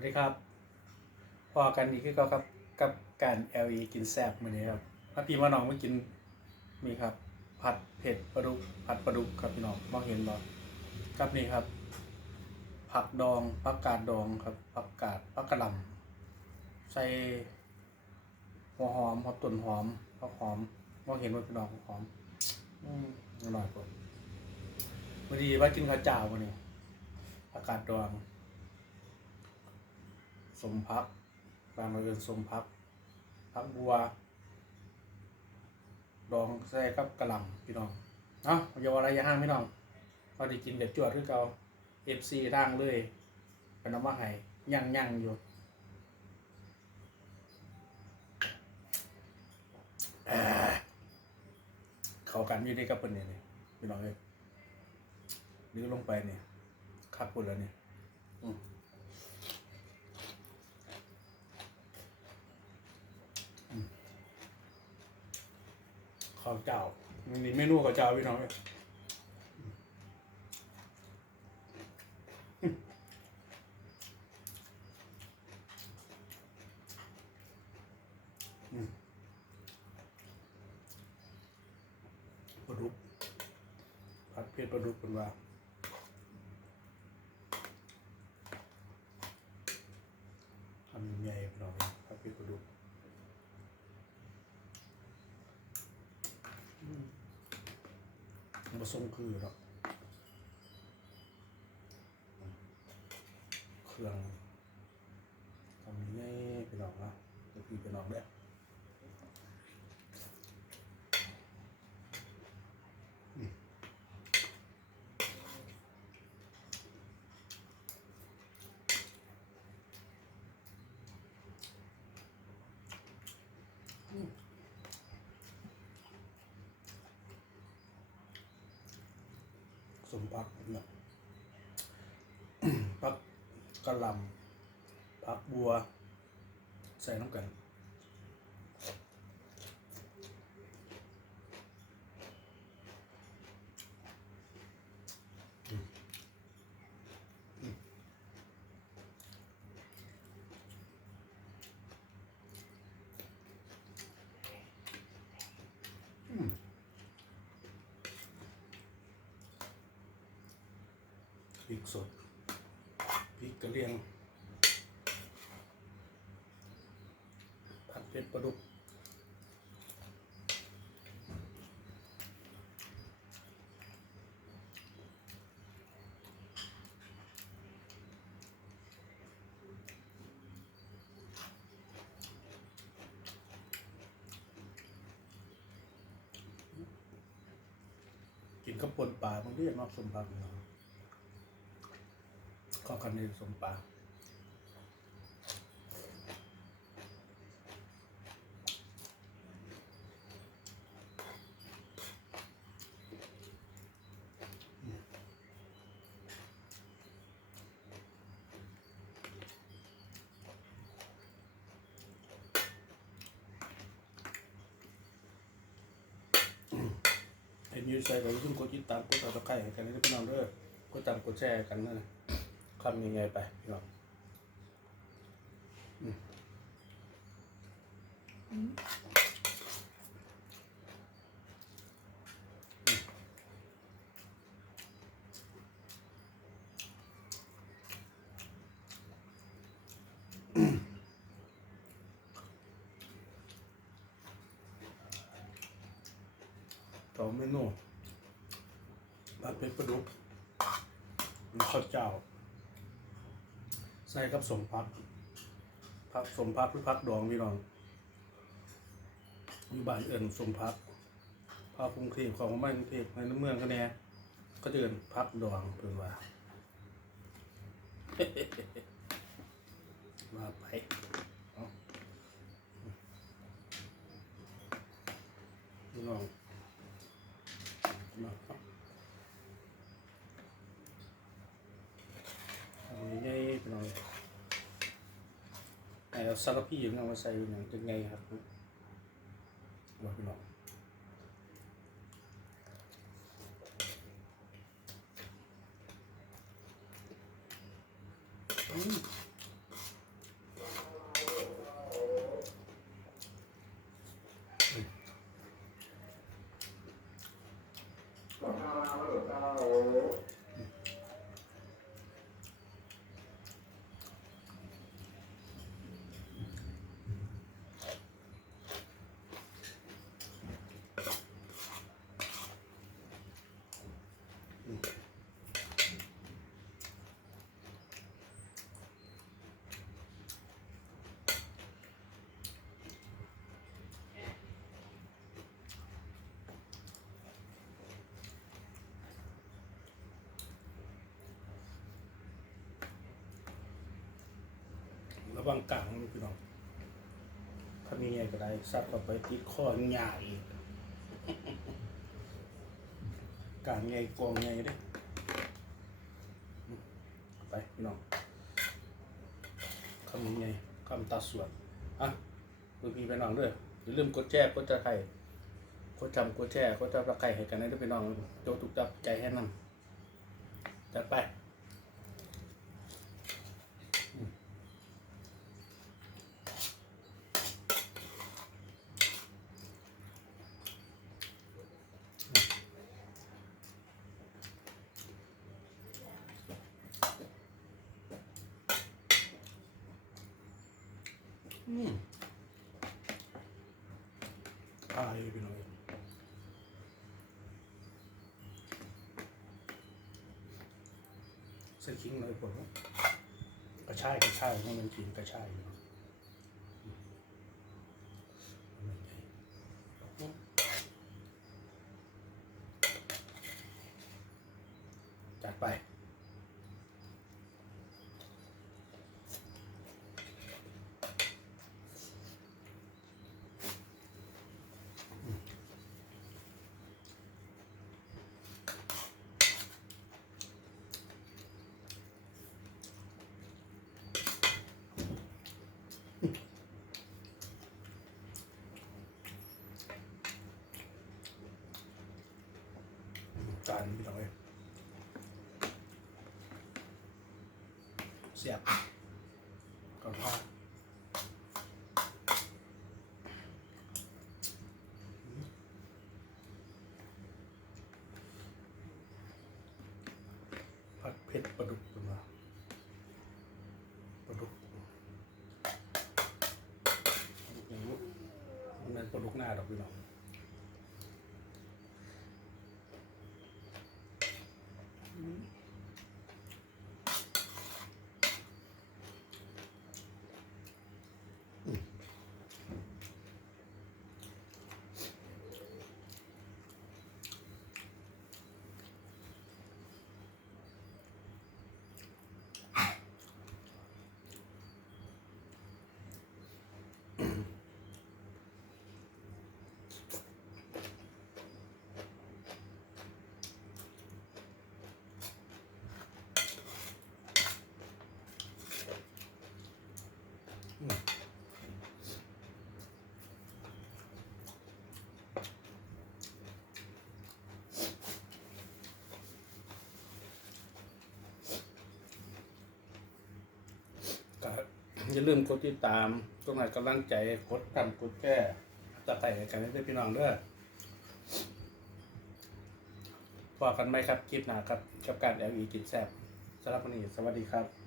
วัสดีครับพอกันอีกคือก็ครับกับการ LE กินแซ่บมื้อนี้ครับมาพี่มาน้องมากินนี่ครับ ผัดเผ็ดปลาดุกผัดปลาดุกครับพี่น้องมองเห็นบ่กับนี่ครับ ผักดองผักกาดดองครับผักกาดผักกระหล่ำใส่หัวหอมครับต้นหอมผักหอมมองเห็นว่าพี่น้องหอมอืมอร่อยกว่าพอดีว่ากินข้าวเจ้าวันนี้ผักกาดดอง สมพักบางมาเรียนสมพักพักบัวดองใส่กับกระหล่ำพี่น้องเอ้าอย่าว่าอะไรอย่าห้ามพี่น้องพอดีกินเด็ดจวดคือเก่าเอฟซีร่างเลยเป็นน้ำว่าไห้ยั่งยั่งอยู่เขากันอยู่ในกับเป็นเนี่ยพี่น้องเลยดื้อลงไปเนี่ยคักปุ่นแล้วเนี่ยอืม ข้าวเจ้ามีเมนูข้าวเจ้าพี่น้องเอ้ยอืมปลาดุกผัดเผ็ดปลาดุกเป็นว่าทำยังไงพี่น้องผัดเผ็ดปลาดุก มาส่งคือหรอกเครื่องทำง่ายไปลองนะจะพี่ไปลองได้ สมพักเนี่ยพักกะลำพักบัว ใส่น้ำกัน กสดพริกกระเลียงผัดเผ็ดปลาดุกกินข้าวปนปลาบางทียกนอกสมผักเนาะ ข้อกันในสมปลาเห็นยูใส่เราต้องกกดติดตามกดติดตามให้กันนี่พี่น้องเด้อกดตามกดแชร์กันนั่นแหละ คำยังไงไปพี่น้องต่อเมนูผัดเผ็ดปลาดุกมีข้าวเจ้า ใส่กับสมพักพักสมพักหรือพักดองพี่น้องอยู่บ้านเอื่นสมพักพักรุงเทพของบ้านกรุงเทพในน้ำเมืองก็แน่ก็เดินพักดองเพิ่นว่าว่าไปพี่น้องมาครับเอาใหญ่ๆพี่น้อง ไอ้ เอาซาลาพี่ยังเอามาใส่อย่างจะไงครับบอกพี่น้องอืม วังกลางนี่พี่น้องถ้ามีไงก็ได้ซัดเข้าไปติดข้อหญ้าอีกการไงกองไงด้อืมไปพี่น้องคำนี้ไงคำตาสวดอะดูพี่ไปน้องเด้วยอย่าลืมกดแชร์กดจะไข่กดจำกดแชร์กดจะประไข่ให้กันได้ด้วยพี่น้องโจตุกจับใจให้นำจัดไป อืมอายพี่น้องใส่ขิงเลยผมกระชายกระชายมันเป็นกินกระชายอยู่จัดไป จานพี่น้องเอ้ยเสียบก่อนทอดผัดเผ็ดปลาดุกเป็นมาปลาดุกปลาดุกอย่างนี้มันเป็นปลาดุกหน้าดอกพี่น้อง ก็ อย่าลืมกดติดตามต้องให้กำลังใจกดกันกดแก้ตะไคร้ให้กันด้วยพี่น้องเด้อพอกันไหมครับคลิปหน้าครับกับการเอวีกินแซบสำหรับวันนี้สวัสดีครับ